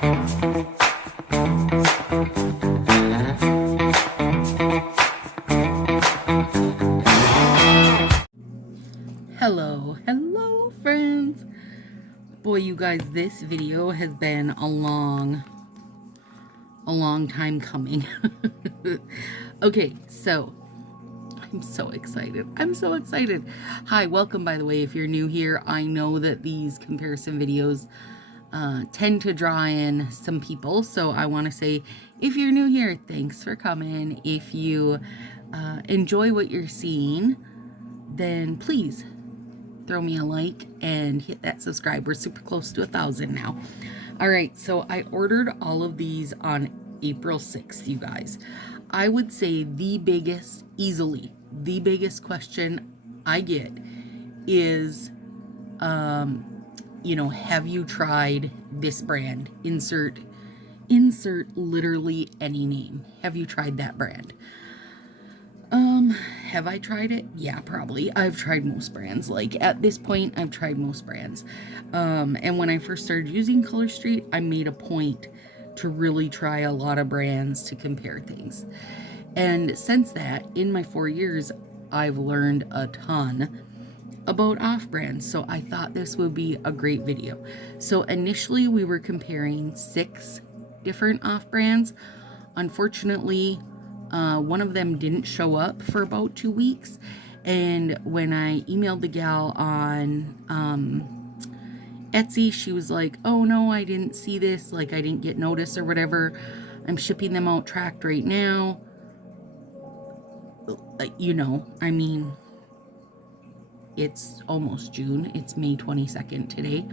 Hello friends. Boy, you guys, this video has been a long time coming. Okay, so I'm so excited. Hi, welcome, by the way. If you're new here, I know that these comparison videos tend to draw in some people, so I want to say, if you're new here, thanks for coming. If you enjoy what you're seeing, then please throw me a like and hit that subscribe. We're super close to 1,000 now. All right, so I ordered all of these on April 6th, you guys. I would say easily the biggest question I get is, you know, have you tried this brand? Insert literally any name. Have you tried that brand? Have I tried it? Yeah, probably. I've tried most brands. Like, at this point, I've tried most brands. And when I first started using Color Street, I made a point to really try a lot of brands to compare things. And since that, in my 4 years, I've learned a ton about off-brands. So I thought this would be a great video. So initially, we were comparing 6 different off-brands. Unfortunately, one of them didn't show up for about 2 weeks, and when I emailed the gal on Etsy, she was like, oh no, I didn't see this, like I didn't get notice or whatever. I'm shipping them out tracked right now. You know, I mean, it's almost June. It's May 22nd today.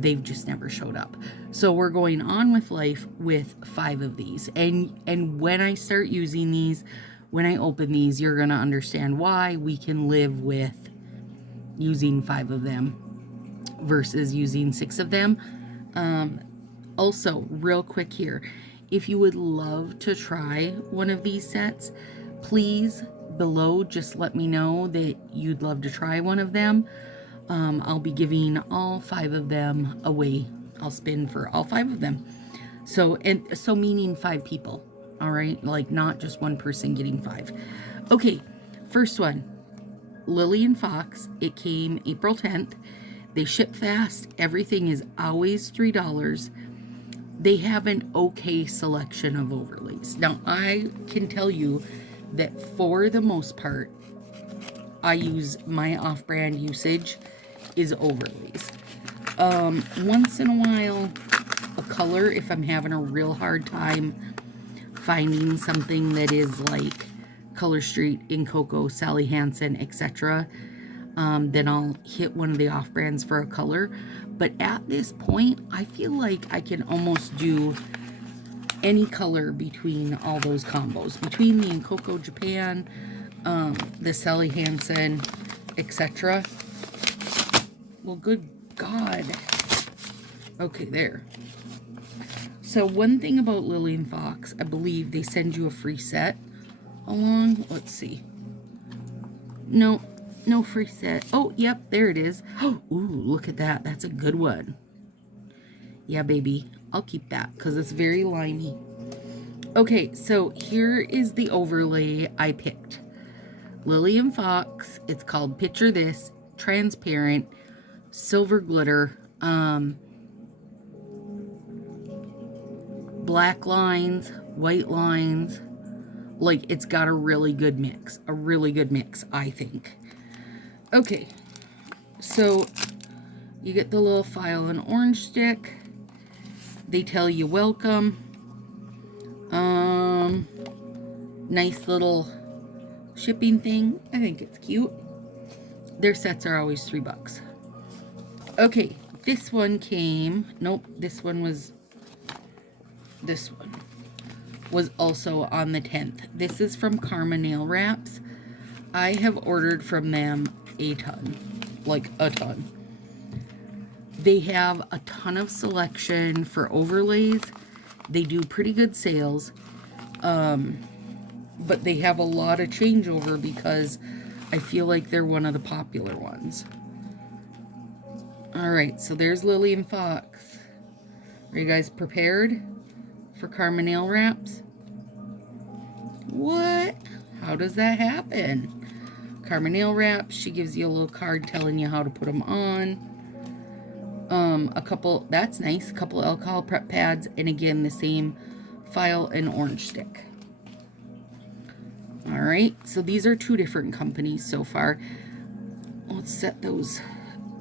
They've just never showed up. So we're going on with life with 5 of these. And when I start using these, when I open these, you're going to understand why we can live with using 5 of them versus using 6 of them. Also, real quick here, if you would love to try one of these sets, please below just let me know that you'd love to try one of them. I'll be giving all 5 of them away. I'll spin for all 5 of them. So meaning 5 people. All right. Like, not just one person getting 5. Okay. First one, Lily and Fox. It came April 10th. They ship fast. Everything is always $3. They have an okay selection of overlays. Now, I can tell you that for the most part, I use my off-brand usage is overlays. Once in a while, a color, if I'm having a real hard time finding something that is like Color Street, In Coco, Sally Hansen, etc., then I'll hit one of the off-brands for a color. But at this point, I feel like I can almost do any color between all those combos. Between the In Coco Japan, the Sally Hansen, etc. Well, good God. Okay, there. So one thing about Lily and Fox, I believe they send you a free set along. Let's see. No free set. Oh, yep, there it is. Oh, ooh, look at that. That's a good one. Yeah, baby. I'll keep that because it's very limey. Okay, so here is the overlay I picked. Lily and Fox. It's called Picture This. Transparent. Silver glitter. Black lines. White lines. Like, it's got a really good mix. A really good mix, I think. Okay. So, you get the little file and orange stick. They tell you welcome. Nice little shipping thing. I think it's cute. Their sets are always $3. Okay, this one came. Nope, this one was also on the 10th. This is from Karma Nail Wraps. I have ordered from them a ton. Like a ton. They have a ton of selection for overlays. They do pretty good sales. But they have a lot of changeover because I feel like they're one of the popular ones. Alright, so there's Lily and Fox. Are you guys prepared for Karma nail wraps? What? How does that happen? Karma nail wraps, she gives you a little card telling you how to put them on. A couple, that's nice, a couple alcohol prep pads, and again, the same file and orange stick. All right, so these are 2 different companies so far. Let's set those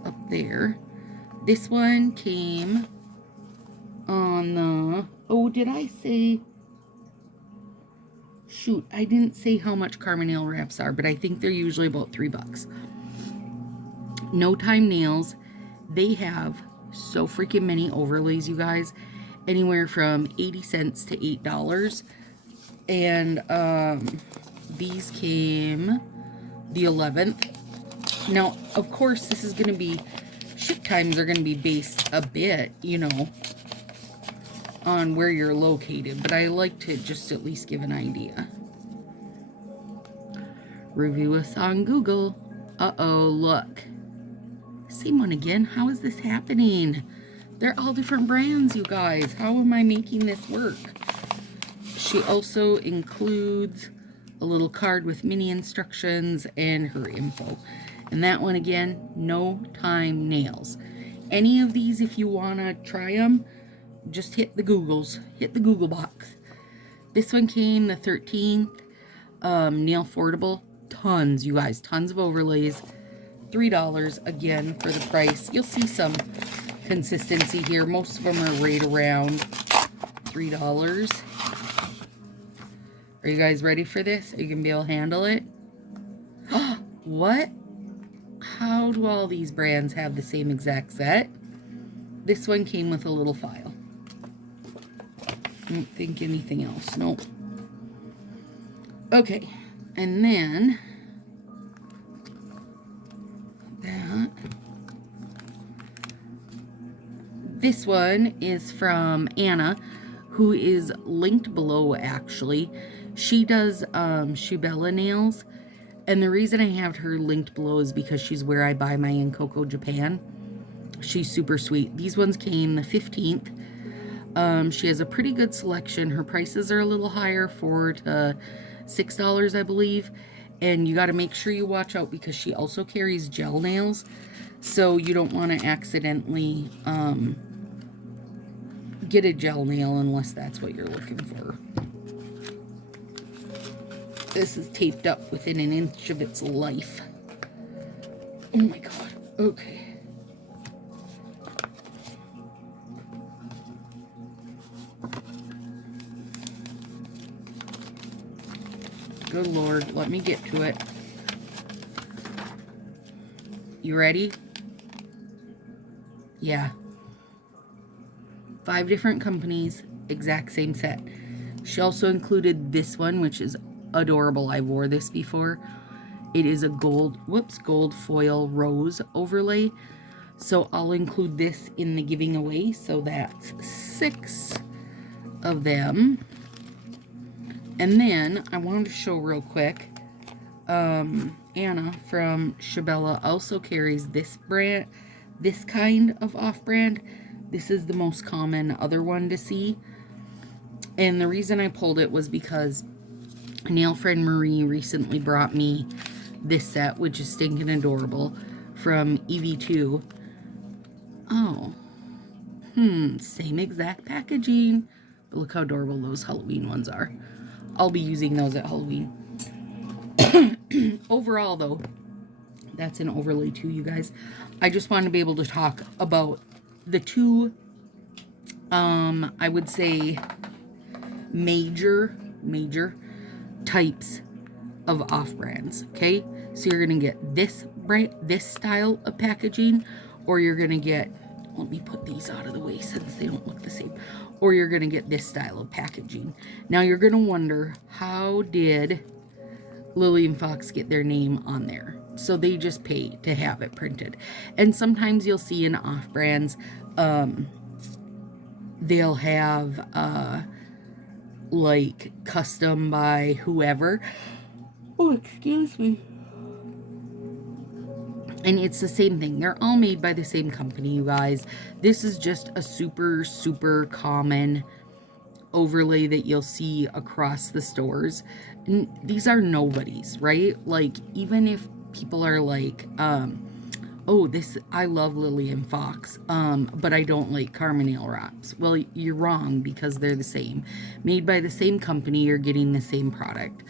up there. This one came on the, oh, did I say, shoot, I didn't say how much Karma nail wraps are, but I think they're usually about $3. No Time Nails, they have so freaking many overlays, you guys, anywhere from 80 cents to $8. And these came the 11th. Now, of course, this is going to be, ship times are going to be based a bit, you know, on where you're located, but I like to just at least give an idea. Review us on Google. Uh-oh, look. Same one again. How is this happening? They're all different brands, you guys. How am I making this work? She also includes a little card with mini instructions and her info. And that one again, No Time Nails. Any of these, if you want to try them, just hit the Googles. Hit the Google box. This one came the 13th. Nail Affordable. Tons, you guys. Tons of overlays. $3 again for the price. You'll see some consistency here. Most of them are right around $3. Are you guys ready for this? Are you going to be able to handle it? What? How do all these brands have the same exact set? This one came with a little file. I don't think anything else. Nope. Okay. And then that. This one is from Anna, who is linked below actually. She does Shibella nails. And the reason I have her linked below is because she's where I buy my in Coco, Japan. She's super sweet. These ones came the 15th. She has a pretty good selection. Her prices are a little higher, $4 to $6, I believe. And you got to make sure you watch out because she also carries gel nails. So you don't want to accidentally get a gel nail unless that's what you're looking for. This is taped up within an inch of its life. Oh my god. Okay. Good Lord, let me get to it. You ready? Yeah. 5 different companies, exact same set. She also included this one, which is adorable. I wore this before. It is a gold foil rose overlay. So I'll include this in the giving away. So that's 6 of them. And then I wanted to show real quick, Anna from Shibella also carries this brand, this kind of off-brand. This is the most common other one to see. And the reason I pulled it was because nail friend Marie recently brought me this set, which is stinking adorable, from EV2. Oh. Same exact packaging. But look how adorable those Halloween ones are. I'll be using those at Halloween. Overall, though, that's an overlay too, you guys. I just want to be able to talk about the 2, I would say, major types of off-brands, okay? So you're going to get this style of packaging, or you're going to get, let me put these out of the way since they don't look the same, or you're going to get this style of packaging. Now you're going to wonder, how did Lily and Fox get their name on there? So they just pay to have it printed. And sometimes you'll see in off-brands, they'll have like custom by whoever. Oh, excuse me. And it's the same thing. They're all made by the same company, you guys. This is just a super, super common overlay that you'll see across the stores. And these are nobodies, right? Like, even if people are like, oh, this, I love Lily and Fox, but I don't like Carmenale wraps. Well, you're wrong, because they're the same. Made by the same company, you're getting the same product.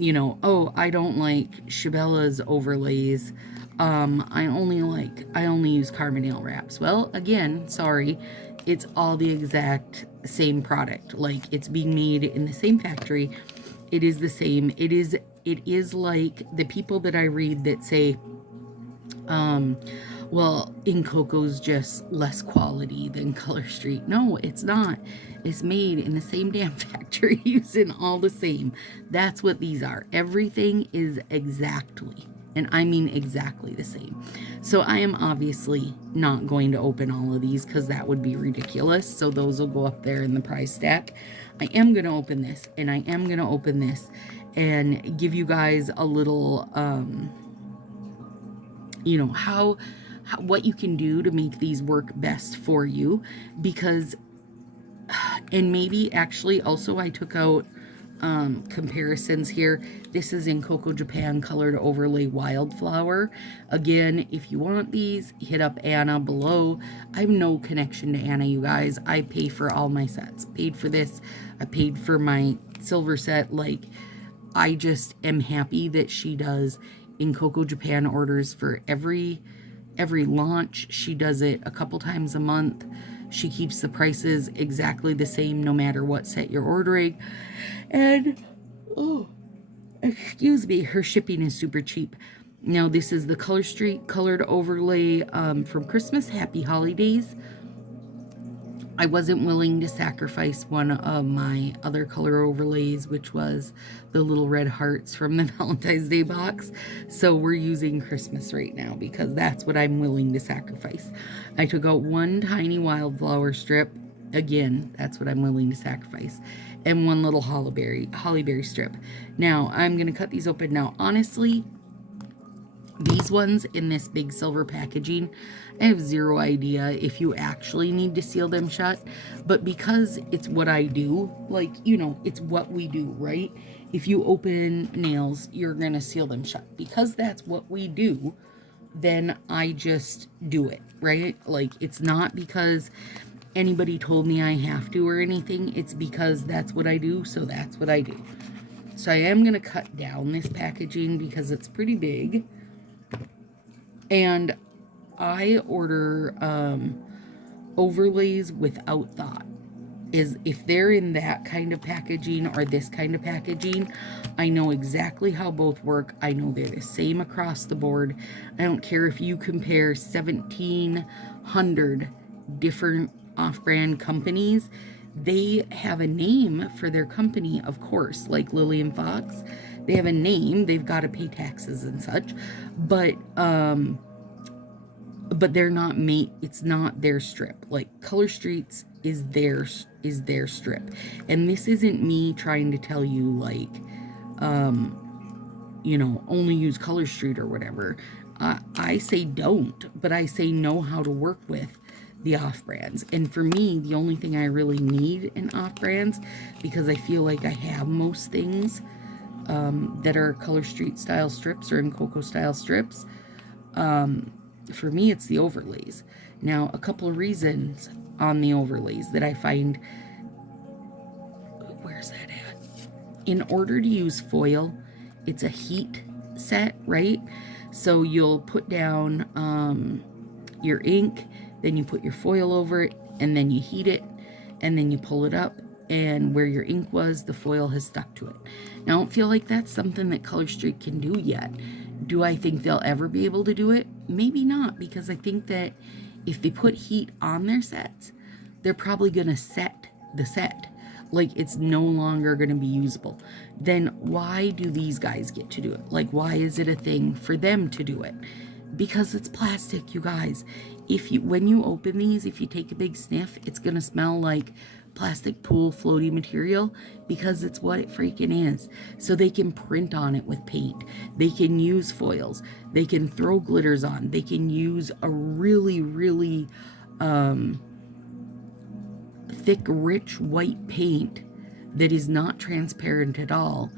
You know, oh, I don't like Shabella's overlays. I only use Carmenale wraps. Well, again, sorry, it's all the exact same product. Like, it's being made in the same factory. It is the same. It is like the people that I read that say, well, In Coco's just less quality than Color Street. No, it's not. It's made in the same damn factory using all the same. That's what these are. Everything is exactly, and I mean exactly the same. So I am obviously not going to open all of these because that would be ridiculous. So those will go up there in the price stack. I am going to open this, and I am going to open this and give you guys a little, you know, how what you can do to make these work best for you. Because, and maybe actually also I took out comparisons here. This is In Coco Japan Colored Overlay Wildflower. Again, if you want these, hit up Anna below. I have no connection to Anna, you guys. I pay for all my sets. Paid for this. I paid for my silver set. Like, I just am happy that she does In Coco Japan orders for every launch. She does it a couple times a month. She keeps the prices exactly the same no matter what set you're ordering. And, oh, excuse me, her shipping is super cheap. Now, this is the Color Street Colored Overlay from Christmas. Happy Holidays. I wasn't willing to sacrifice one of my other color overlays, which was the little red hearts from the Valentine's Day box. So we're using Christmas right now because that's what I'm willing to sacrifice. I took out one tiny wildflower strip. Again, that's what I'm willing to sacrifice. And one little hollyberry strip. Now, I'm going to cut these open. Now, honestly, these ones in this big silver packaging, I have zero idea if you actually need to seal them shut, but because it's what I do, like, you know, it's what we do, right? If you open nails, you're gonna seal them shut. Because that's what we do, then I just do it, right? Like, it's not because anybody told me I have to or anything. It's because that's what I do, so that's what I do. So I am gonna cut down this packaging because it's pretty big. And I order overlays without thought. Is if they're in that kind of packaging or this kind of packaging, I know exactly how both work. I know they're the same across the board. I don't care if you compare 1,700 different off-brand companies. They have a name for their company, of course, like Lily and Fox. They have a name. They've got to pay taxes and such, but they're not made. It's not their strip. Like, Color Streets is their strip, and this isn't me trying to tell you, like, you know, only use Color Street or whatever. I say don't, but I say know how to work with the off-brands. And for me, the only thing I really need in off-brands, because I feel like I have most things that are Color Street style strips or In Coco style strips, for me, it's the overlays. Now, a couple of reasons on the overlays that I find, where's that at? In order to use foil, it's a heat set, right? So you'll put down your ink, then you put your foil over it, and then you heat it, and then you pull it up, and where your ink was, the foil has stuck to it. Now, I don't feel like that's something that Color Street can do yet. Do I think they'll ever be able to do it? Maybe not, because I think that if they put heat on their sets, they're probably going to set the set. Like, it's no longer going to be usable. Then why do these guys get to do it? Like, why is it a thing for them to do it? Because it's plastic, you guys. when you open these, if you take a big sniff, it's going to smell like plastic pool floaty material, because it's what it freaking is. So they can print on it with paint. They can use foils. They can throw glitters on. They can use a really, really thick, rich white paint that is not transparent at all,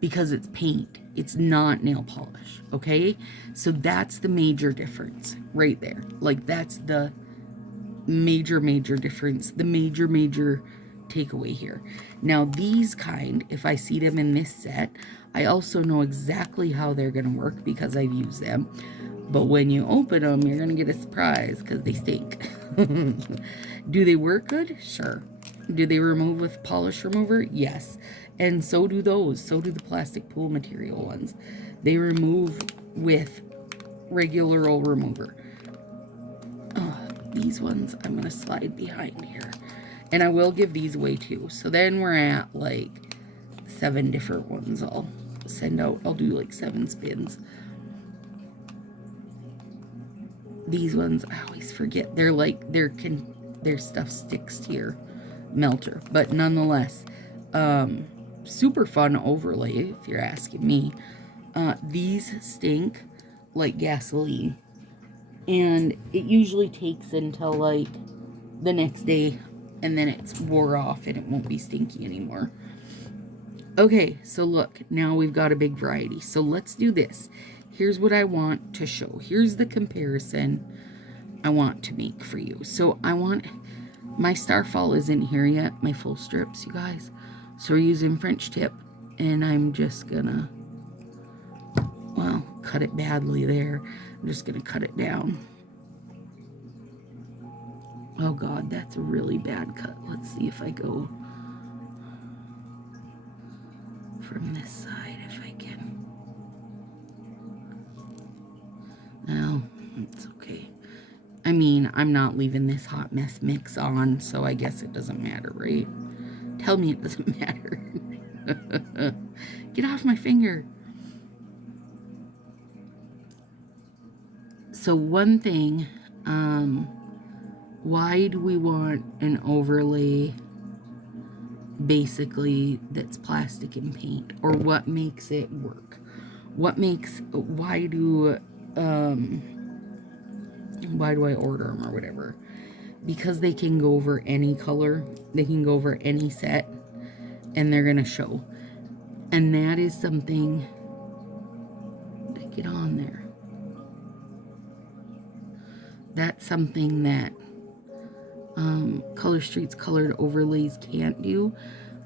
because it's paint. It's not nail polish, okay? So that's the major difference right there. Like, that's the major difference, the major takeaway here. Now, these kind, if I see them in this set, I also know exactly how they're going to work because I've used them. But when you open them, you're going to get a surprise because they stink. Do they work good? Sure. Do they remove with polish remover? Yes. And so do those. So do the plastic pool material ones. They remove with regular old remover. These ones, I'm going to slide behind here. And I will give these away too. So then we're at like 7 different ones I'll send out. I'll do like 7 spins. These ones, I always forget. They're like, their stuff sticks to your melter. But nonetheless, super fun overlay, if you're asking me. These stink like gasoline. And it usually takes until like the next day, and then it's wore off and it won't be stinky anymore. Okay, so look, now we've got a big variety. So let's do this. Here's what I want to show. Here's the comparison I want to make for you. So I want, my Starfall isn't here yet, my full strips, you guys. So we're using French tip, and I'm just gonna, well, cut it badly there. I'm just gonna cut it down. Oh God, that's a really bad cut. Let's see if I go from this side, if I can. No, it's okay. I mean, I'm not leaving this hot mess mix on, so I guess it doesn't matter, right? Tell me it doesn't matter. Get off my finger. So one thing, why do we want an overlay basically that's plastic and paint? Or what makes it work? Why do I order them or whatever? Because they can go over any color, they can go over any set, and they're gonna show. And that is something to get on there. That's something that Color Street's colored overlays can't do.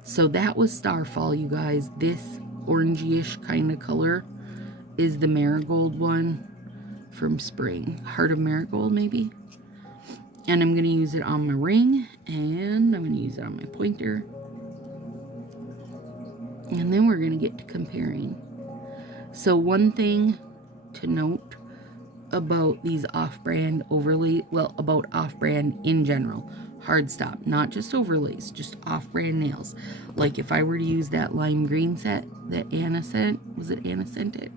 So that was Starfall, you guys. This orangey-ish kind of color is the Marigold one from Spring. Heart of Marigold, maybe. And I'm going to use it on my ring, and I'm going to use it on my pointer. And then we're going to get to comparing. So one thing to note about these off-brand overlay, well, about off-brand in general, hard stop, not just overlays, just off-brand nails. Like if I were to use that lime green set that Anna sent, was it Anna sent it?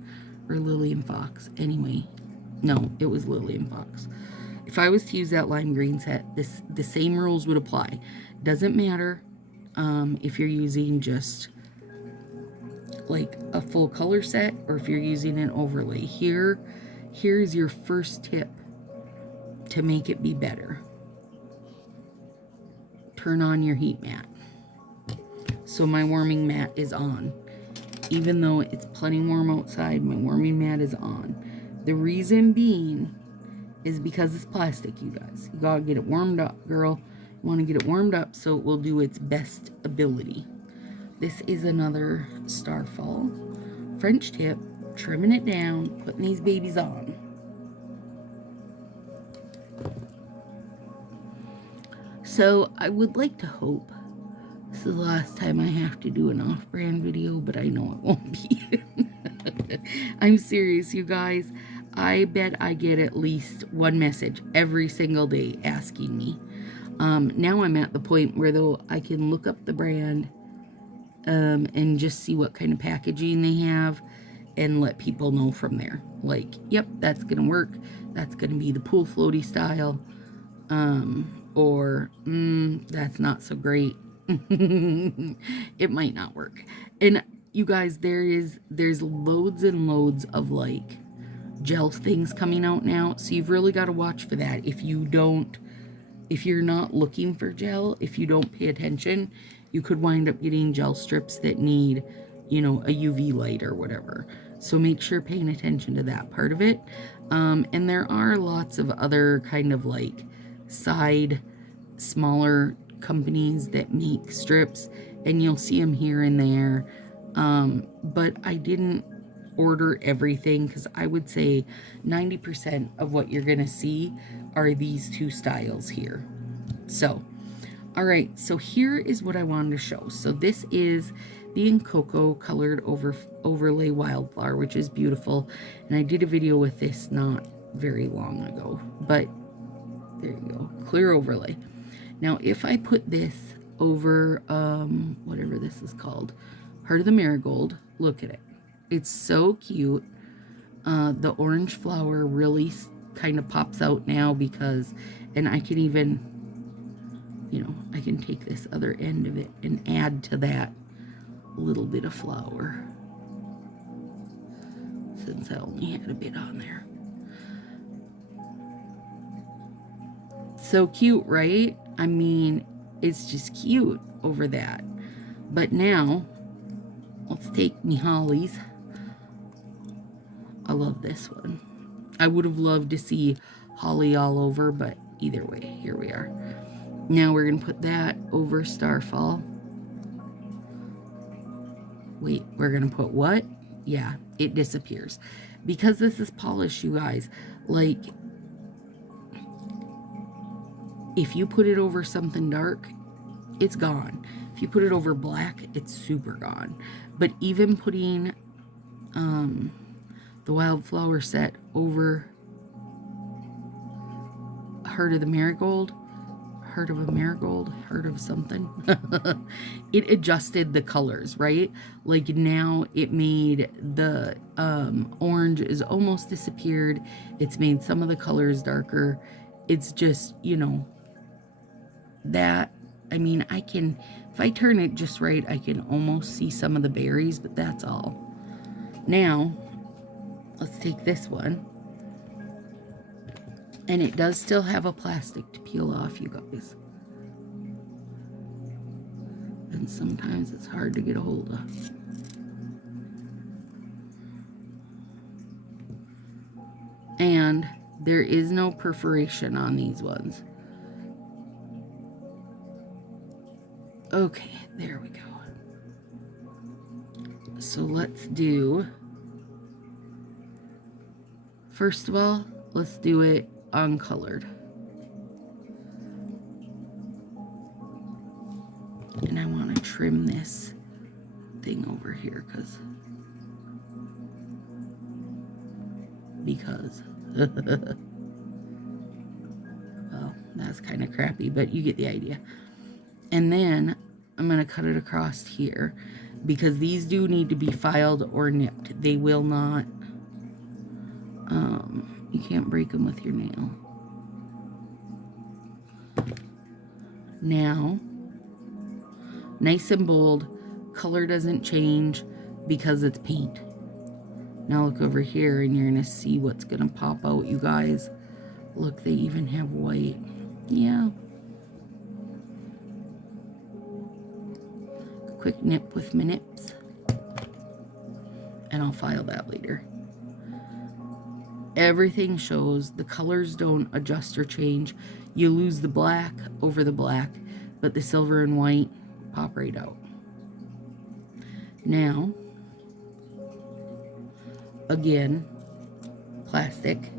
Or Lily and Fox? Anyway, no, it was Lily and Fox. If I was to use that lime green set, the same rules would apply. Doesn't matter if you're using just like a full color set or if you're using an overlay. Here's your first tip to make it be better. Turn on your heat mat. So my warming mat is on. Even though it's plenty warm outside, my warming mat is on. The reason being is because it's plastic, you guys. You gotta get it warmed up, girl. You wanna get it warmed up so it will do its best ability. This is another Starfall. French tip. Trimming it down, putting these babies on. So I would like to hope this is the last time I have to do an off-brand video, but I know it won't be. I'm serious, you guys. I bet I get at least one message every single day asking me. Now I'm at the point where though I can look up the brand and just see what kind of packaging they have. and let people know from there. Like, yep, that's going to work. That's going to be the pool floaty style. Or, that's not so great. It might not work. And you guys, there's loads and loads of like gel things coming out now. So you've really got to watch for that. If you're not looking for gel, if you don't pay attention, you could wind up getting gel strips that need, you know, a UV light or whatever. So make sure paying attention to that part of it. And there are lots of other kind of like side, smaller companies that make strips, and you'll see them here and there. But I didn't order everything because I would say 90% of what you're going to see are these two styles here. So, all right, so here is what I wanted to show. So this is the Cocoa colored overlay wildflower, which is beautiful. And I did a video with this not very long ago, but there you go, clear overlay. Now, if I put this over, whatever this is called, Heart of the Marigold, look at it. It's so cute. The orange flower really kind of pops out now because, and I can even, you know, I can take this other end of it and add to that little bit of flower, since I only had a bit on there. So cute, right? I mean, it's just cute over that. But now, let's take me hollies. I love this one. I would have loved to see holly all over, but either way, here we are. Now we're going to put that over Starfall. Wait, we're going to put what? Yeah, it disappears. Because this is polish, you guys. Like, if you put it over something dark, it's gone. If you put it over black, it's super gone. But even putting the wildflower set over Heart of the Marigold, Heart of a Marigold, Heart of something, it adjusted the colors, right? Like now it made the orange is almost disappeared. It's made some of the colors darker. It's just, you know, that, I mean, I can, if I turn it just right, I can almost see some of the berries, but that's all. Now, let's take this one. And it does still have a plastic to peel off, you guys. And sometimes it's hard to get a hold of. And there is no perforation on these ones. Okay, there we go. So let's do, first of all, let's do it uncolored. And I want to trim this thing over here because well, that's kind of crappy, but you get the idea. And then I'm going to cut it across here because these do need to be filed or nipped. They will not, you can't break them with your nail. Now, nice and bold, color doesn't change because it's paint. Now look over here and you're going to see what's going to pop out, you guys. Look, they even have white. Yeah. Quick nip with my nips. And I'll file that later. Everything shows. The colors don't adjust or change. You lose the black over the black, but the silver and white pop right out. Now, again, plastic.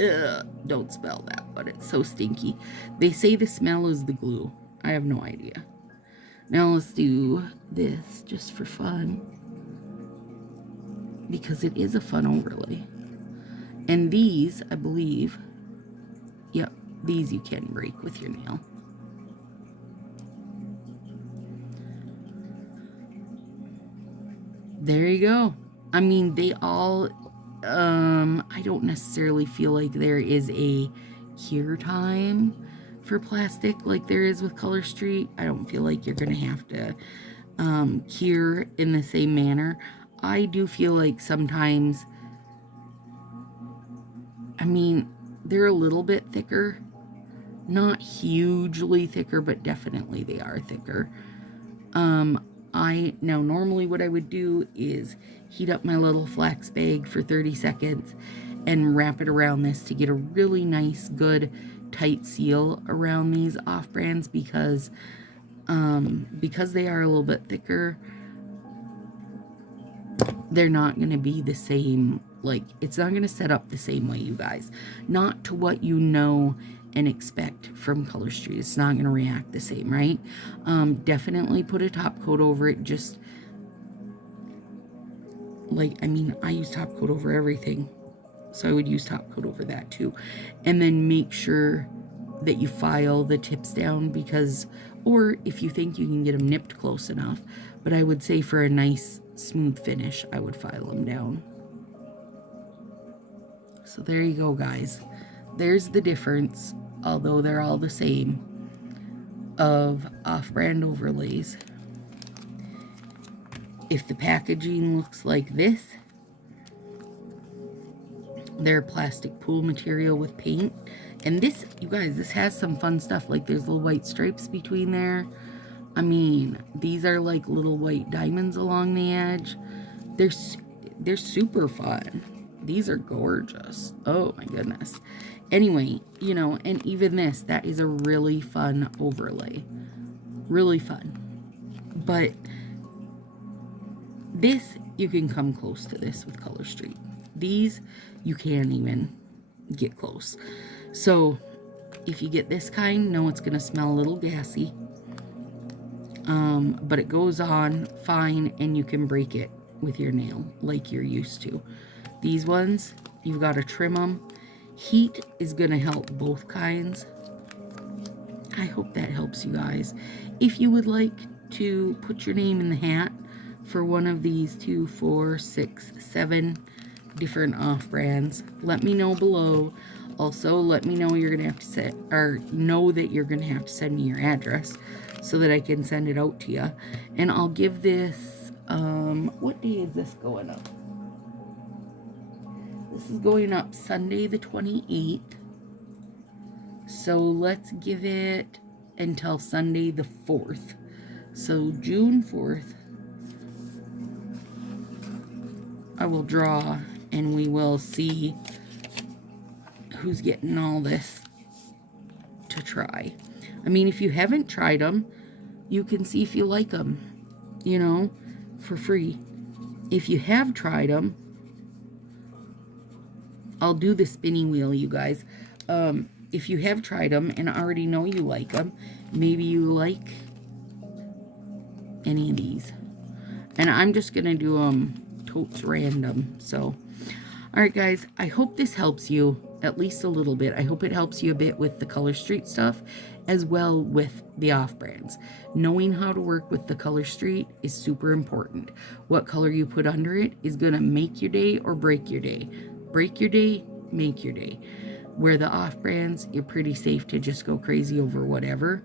Ugh, don't spell that, but it's so stinky. They say the smell is the glue. I have no idea. Now let's do this just for fun, because it is a fun overlay. And these, I believe, yep, these you can break with your nail. There you go. I mean, they all, I don't necessarily feel like there is a cure time for plastic like there is with Color Street. I don't feel like you're going to have to cure in the same manner. I do feel like sometimes, I mean, they're a little bit thicker. Not hugely thicker, but definitely they are thicker. Now normally what I would do is heat up my little flax bag for 30 seconds and wrap it around this to get a really nice, good, tight seal around these off-brands because they are a little bit thicker, they're not going to be the same, like, it's not going to set up the same way, you guys. Not to what you know and expect from Color Street. It's not going to react the same, right? Definitely put a top coat over it. Just, like, I mean, I use top coat over everything. So I would use top coat over that too. And then make sure that you file the tips down because, or if you think you can get them nipped close enough, but I would say for a nice smooth finish, I would file them down. So there you go, guys. There's the difference, although they're all the same, of off-brand overlays. If the packaging looks like this, they're plastic pool material with paint. And this, you guys, this has some fun stuff. Like there's little white stripes between there. I mean, these are like little white diamonds along the edge. They're super fun. These are gorgeous. Oh my goodness. Anyway, you know, and even this, that is a really fun overlay. Really fun. But this, you can come close to this with Color Street. These, you can't even get close. So, if you get this kind, know it's going to smell a little gassy. But it goes on fine, and you can break it with your nail like you're used to. These ones, you've got to trim them. Heat is going to help both kinds. I hope that helps you guys. If you would like to put your name in the hat for one of these 2, 4, 6, 7 different off-brands, let me know below. Also, let me know you're going to have to set, or know that you're going to have to send me your address so that I can send it out to you. And I'll give this, what day is this going up? This is going up Sunday the 28th. So let's give it until Sunday the 4th. So June 4th, I will draw and we will see who's getting all this to try. I mean, if you haven't tried them, you can see if you like them, you know, for free. If you have tried them, I'll do the spinning wheel, you guys. If you have tried them and already know you like them, maybe you like any of these. And I'm just going to do them totes random. So, alright guys, I hope this helps you at least a little bit. I hope it helps you a bit with the Color Street stuff as well with the off-brands. Knowing how to work with the Color Street is super important. What color you put under it is going to make your day or break your day. Break your day, make your day. Where the off-brands, you're pretty safe to just go crazy over whatever.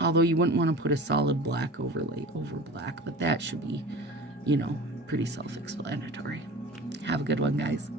Although you wouldn't want to put a solid black overlay over black, but that should be, you know, pretty self-explanatory. Have a good one, guys.